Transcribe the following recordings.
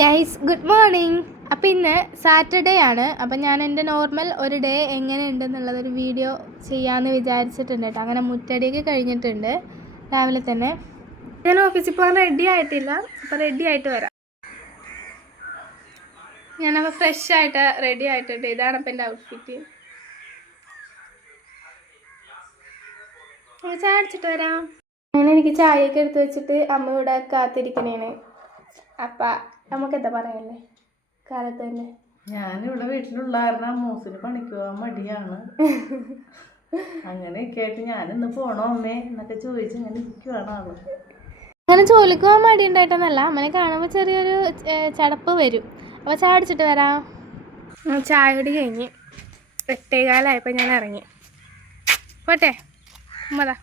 Guys, good morning. അപ്പോൾ ഇന്ന് Saturday ആണ്. അപ്പം ഞാൻ എൻ്റെ നോർമൽ ഒരു ഡേ എങ്ങനെയുണ്ടെന്നുള്ളതൊരു വീഡിയോ ചെയ്യാമെന്ന് വിചാരിച്ചിട്ടുണ്ട് കേട്ടോ. അങ്ങനെ മുറ്റടിയൊക്കെ കഴിഞ്ഞിട്ടുണ്ട് രാവിലെ തന്നെ. ഞാൻ ഓഫീസിൽ പോകാൻ റെഡി ആയിട്ടില്ല, അപ്പോൾ റെഡി ആയിട്ട് വരാം. ഞാനപ്പോൾ ഫ്രഷ് ആയിട്ട് റെഡി ആയിട്ടുണ്ട്. ഇതാണ് അപ്പം എൻ്റെ ഔട്ട്ഫിറ്റ്. ചായ അടിച്ചിട്ട് വരാം. അങ്ങനെ എനിക്ക് ചായയൊക്കെ എടുത്ത് വെച്ചിട്ട് അമ്മ ഇവിടെ കാത്തിരിക്കണേണ്. അപ്പം നമുക്കെന്താ പറയല്ലേ, കാലത്ത് തന്നെ ഞാനിവിടെ വീട്ടിലുള്ള കാരണം മൂസിന് പണിക്ക് പോകാൻ മടിയാണ്. അങ്ങനെയൊക്കെ ആയിട്ട് ഞാനിന്ന് പോണോ അമ്മേ എന്നൊക്കെ ചോദിച്ച് ഇങ്ങനെ ഇരിക്കുവാണ് ആള്. അങ്ങനെ ജോലിക്ക് പോകാൻ മടി ഉണ്ടായിട്ടൊന്നല്ല, അമ്മനെ കാണുമ്പോൾ ചെറിയൊരു ചടപ്പ് വരും. അപ്പോൾ ചായ അടിച്ചിട്ട് വരാം. ചായ കുടി കഴിഞ്ഞ് 8:15 ഞാൻ ഇറങ്ങി. പോട്ടെ ഉമ്മതാ.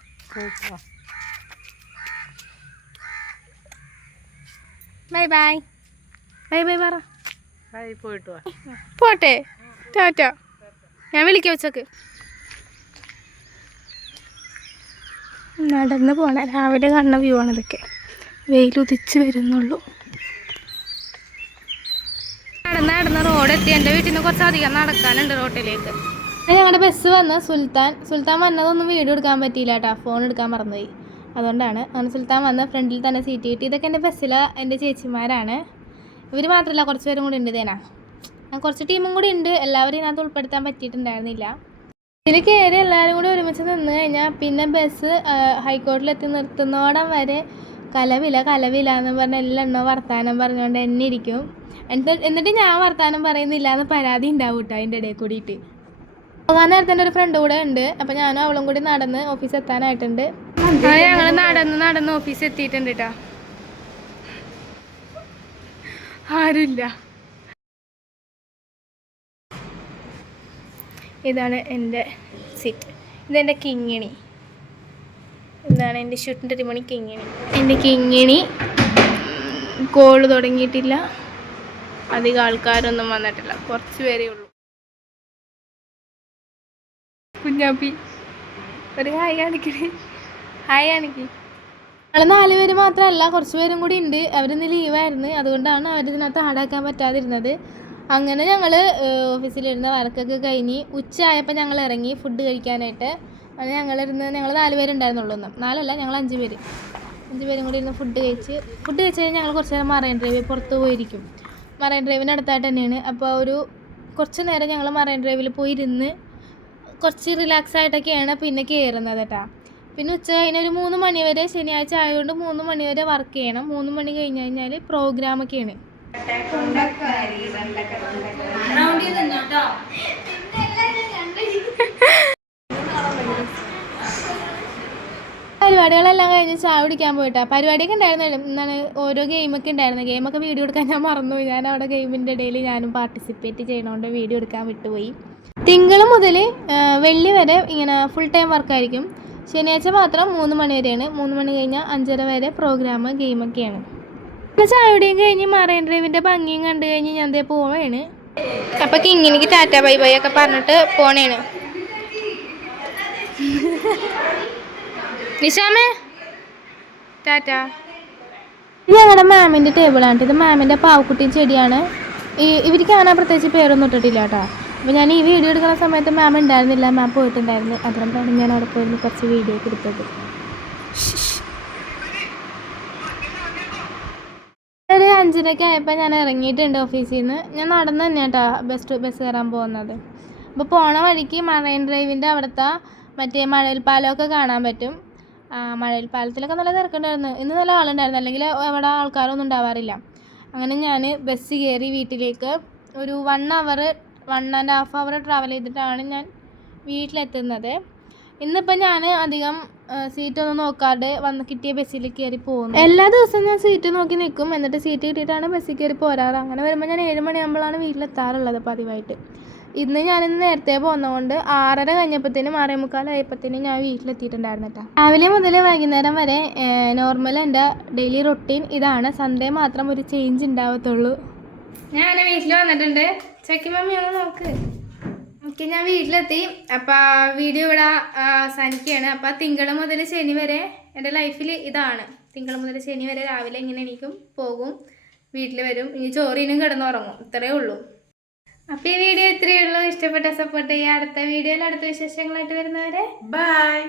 Bye bye. ബൈ ബൈ പറ. പോയിട്ട് പോട്ടെ, ടാറ്റ. ഞാൻ വിളിക്കാം ഉച്ചക്ക്. നടന്ന് പോണ രാവിലെ കാണുന്ന വ്യൂ ആണ് ഇതൊക്കെ. വെയിലുദിച്ച് വരുന്നുള്ളൂ. നടന്ന് റോഡ് എത്തി. എൻ്റെ വീട്ടിൽ നിന്ന് കുറച്ചധികം നടക്കാനുണ്ട് റോട്ടിലേക്ക്. ഞങ്ങളുടെ ബസ് വന്ന് സുൽത്താൻ വന്നതൊന്നും വീഡിയോ എടുക്കാൻ പറ്റിയില്ല കേട്ടോ, ഫോൺ എടുക്കാൻ മറന്നുപോയി. അതുകൊണ്ടാണ്. അങ്ങനെ സുൽത്താൻ വന്ന് ഫ്രണ്ടിൽ തന്നെ സീറ്റ് കിട്ടി. ഇതൊക്കെ എൻ്റെ ബസ്സിലെ എൻ്റെ ചേച്ചിമാരാണ്. ഇവർ മാത്രമല്ല, കുറച്ച് പേരും കൂടി ഉണ്ട്. ഇതേനാ കുറച്ച് ടീമും കൂടി ഉണ്ട്. എല്ലാവരും ഇതിനകത്ത് ഉൾപ്പെടുത്താൻ പറ്റിയിട്ടുണ്ടായിരുന്നില്ല. ഇതിൽ കയറി എല്ലാവരും കൂടി ഒരുമിച്ച് നിന്ന് കഴിഞ്ഞാൽ പിന്നെ ബസ് ഹൈക്കോർട്ടിലെത്തി നിർത്തുന്നോടം വരെ കലവില എന്ന് പറഞ്ഞാൽ എല്ലാം വർത്താനം പറഞ്ഞുകൊണ്ട് എന്നെ ഇരിക്കും. എന്നിട്ട് ഞാൻ വർത്താനം പറയുന്നില്ല എന്ന് പരാതി ഉണ്ടാവും കേട്ടോ അതിൻ്റെ ഇടയിൽ കൂടിയിട്ട്. പോകാൻ നേരത്തെ എൻ്റെ ഒരു ഫ്രണ്ട് കൂടെ ഉണ്ട്. അപ്പം ഞാനും അവളും കൂടി നടന്ന് ഓഫീസ് എത്താനായിട്ടുണ്ട്. അങ്ങനെ ഞങ്ങൾ നടന്ന് ഓഫീസ് എത്തിയിട്ടുണ്ട് കേട്ടോ. ആരുമില്ല. ഇതാണ് എൻ്റെ സീറ്റ്. ഇതെൻ്റെ കിങ്ങിണി. ഇതാണ് എൻ്റെ ഷൂട്ടിൻ്റെ റിമണി കിങ്ങിണി. എൻ്റെ കിങ്ങിണി കോള് തുടങ്ങിയിട്ടില്ല. അധികം ആൾക്കാരൊന്നും വന്നിട്ടില്ല, കുറച്ച് പേരേ ഉള്ളൂ. കുഞ്ഞാപ്പി ഒരു ഹായ് കാണിക്കണേ. ഹായ് കാണിക്ക്. ഞങ്ങൾ 4 പേര് മാത്രമല്ല, കുറച്ച് പേരും കൂടി ഉണ്ട്. അവരിന്ന് ലീവായിരുന്നു, അതുകൊണ്ടാണ് അവരിതിനകത്ത് ആടാക്കാൻ പറ്റാതിരുന്നത്. അങ്ങനെ ഞങ്ങൾ ഓഫീസിലിരുന്ന വർക്കൊക്കെ കഴിഞ്ഞ് ഉച്ചയായപ്പോൾ ഞങ്ങൾ ഇറങ്ങി ഫുഡ് കഴിക്കാനായിട്ട്. അങ്ങനെ ഞങ്ങൾ 4 പേരുണ്ടായിരുന്നുള്ളൂ. 4 അല്ല, ഞങ്ങൾ 5 പേര്. 5 പേരും കൂടി ഇരുന്ന് ഫുഡ് കഴിച്ച് കഴിഞ്ഞ് ഞങ്ങൾ കുറച്ച് നേരം മറൈൻ ഡ്രൈവിൽ പുറത്ത് പോയിരിക്കും. മറൈൻ ഡ്രൈവിന് അടുത്തായിട്ട് തന്നെയാണ്. അപ്പോൾ കുറച്ച് നേരം ഞങ്ങൾ മറൈൻ ഡ്രൈവിൽ പോയി ഇരുന്ന് കുറച്ച് റിലാക്സ് ആയിട്ടൊക്കെയാണ് പിന്നെ കയറുന്നത് കേട്ടോ. പിന്നെ ഉച്ച കഴിഞ്ഞ് ഒരു 3 മണി വരെ, ശനിയാഴ്ച ആയതുകൊണ്ട് 3 മണി വരെ വർക്ക് ചെയ്യണം. 3 മണി കഴിഞ്ഞ് കഴിഞ്ഞാൽ പ്രോഗ്രാമൊക്കെയാണ്. പരിപാടികളെല്ലാം കഴിഞ്ഞ് ചായ കുടിക്കാൻ പോയിട്ടാ. പരിപാടിയൊക്കെ ഉണ്ടായിരുന്നു. എന്താണ് ഓരോ ഗെയിമൊക്കെ ഉണ്ടായിരുന്നു. ഗെയിമൊക്കെ വീഡിയോ എടുക്കാൻ ഞാൻ മറന്നുപോയി. ഞാൻ അവിടെ ഗെയിമിൻ്റെ ഇടയിൽ ഞാനും പാർട്ടിസിപ്പേറ്റ് ചെയ്യണോണ്ട് വീഡിയോ എടുക്കാൻ വിട്ടുപോയി. തിങ്കൾ മുതൽ വെള്ളി വരെ ഇങ്ങനെ ഫുൾ ടൈം വർക്കായിരിക്കും. ശനിയാഴ്ച മാത്രം 3 മണി വരെയാണ്. 3 മണി കഴിഞ്ഞാൽ 5:30 വരെ പ്രോഗ്രാം ഗെയിമൊക്കെയാണ്. ചായയുടെയും കഴിഞ്ഞ് മറൈൻ ഡ്രൈവിൻ്റെ ഭംഗിയും കണ്ടു കഴിഞ്ഞ് ഞാൻ ദേ പോവേണ്. അപ്പം കിങ്ങിനിക്ക് ടാറ്റ ബൈ ബൈ ഒക്കെ പറഞ്ഞിട്ട് പോണേണ്. നിശാമേ ടാറ്റ. ഇത് ഞങ്ങളുടെ മാമിൻ്റെ ടേബിളാണ്. ഇത് മാമിൻ്റെ പാവക്കുട്ടി ചെടിയാണ്. ഇവർക്ക് അങ്ങനെ പ്രത്യേകിച്ച് പേരൊന്നും ഇട്ടിട്ടില്ല കേട്ടോ. അപ്പോൾ ഞാൻ ഈ വീഡിയോ എടുക്കുന്ന സമയത്ത് മാം ഉണ്ടായിരുന്നില്ല, മാം പോയിട്ടുണ്ടായിരുന്നു. അതുകൊണ്ടാണ് ഞാൻ അവിടെ പോയിരുന്നു കുറച്ച് വീഡിയോ ഒക്കെ എടുത്തത്. ഒരു 5:30 ആയപ്പോൾ ഞാൻ ഇറങ്ങിയിട്ടുണ്ട് ഓഫീസിൽ നിന്ന്. ഞാൻ നടന്ന് തന്നെ കേട്ടോ ബസ് കയറാൻ പോകുന്നത്. അപ്പോൾ പോണ വഴിക്ക് മറൈൻ ഡ്രൈവിൻ്റെ അവിടുത്തെ മറ്റേ മഴയിൽ പാലമൊക്കെ കാണാൻ പറ്റും. മഴയിൽ പാലത്തിലൊക്കെ നല്ല തിരക്കുണ്ടായിരുന്നു. ഇന്ന് നല്ല ആളുണ്ടായിരുന്നു, അല്ലെങ്കിൽ അവിടെ ആൾക്കാരൊന്നും ഉണ്ടാവാറില്ല. അങ്ങനെ ഞാൻ ബസ് കയറി വീട്ടിലേക്ക് ഒരു 1.5 അവർ ട്രാവൽ ചെയ്തിട്ടാണ് ഞാൻ വീട്ടിലെത്തുന്നത്. ഇന്നിപ്പോൾ ഞാൻ അധികം സീറ്റൊന്നും നോക്കാതെ കിട്ടിയ ബസ്സിൽ കയറി പോകുന്നു. എല്ലാ ദിവസവും ഞാൻ സീറ്റ് നോക്കി നിൽക്കും, എന്നിട്ട് സീറ്റ് കിട്ടിയിട്ടാണ് ബസ്സിൽ കയറി പോരാറ്. അങ്ങനെ വരുമ്പോൾ ഞാൻ 7 മണിയാകുമ്പോഴാണ് വീട്ടിലെത്താറുള്ളത് പതിവായിട്ട്. ഞാനിന്ന് നേരത്തെ പോകുന്നതുകൊണ്ട് 6:30 കഴിഞ്ഞപ്പോഴത്തേനും 6:45 ആയപ്പോഴത്തേനും ഞാൻ വീട്ടിലെത്തിയിട്ടുണ്ടായിരുന്നു കേട്ടോ. രാവിലെ മുതൽ വൈകുന്നേരം വരെ നോർമൽ എൻ്റെ ഡെയിലി റൊട്ടീൻ ഇതാണ്. സൺഡേ മാത്രം ഒരു ചേഞ്ച് ഉണ്ടാവത്തുള്ളൂ. ഞാൻ വീട്ടിൽ വന്നിട്ടുണ്ട്. ചക്കി മമ്മി ഒന്ന് നോക്ക്. ഓക്കെ, ഞാൻ വീട്ടിലെത്തി. അപ്പോൾ വീഡിയോ ഇവിടെ അവസാനിക്കുകയാണ്. അപ്പോൾ തിങ്കൾ മുതൽ ശനി വരെ എൻ്റെ ലൈഫിൽ ഇതാണ്. തിങ്കൾ മുതൽ ശനി വരെ രാവിലെ ഇങ്ങനെ എണീക്കും, പോകും, വീട്ടിൽ വരും. ഇനി ചോറിനും കിടന്നുറങ്ങും. ഇത്രയേ ഉള്ളൂ. അപ്പോൾ ഈ വീഡിയോ ഇത്രയേ ഉള്ളൂ. ഇഷ്ടപ്പെട്ട സപ്പോർട്ട് ചെയ്യുക. അടുത്ത വീഡിയോയിൽ അടുത്ത വിശേഷങ്ങളായിട്ട് വരുന്നവരെ ബൈ.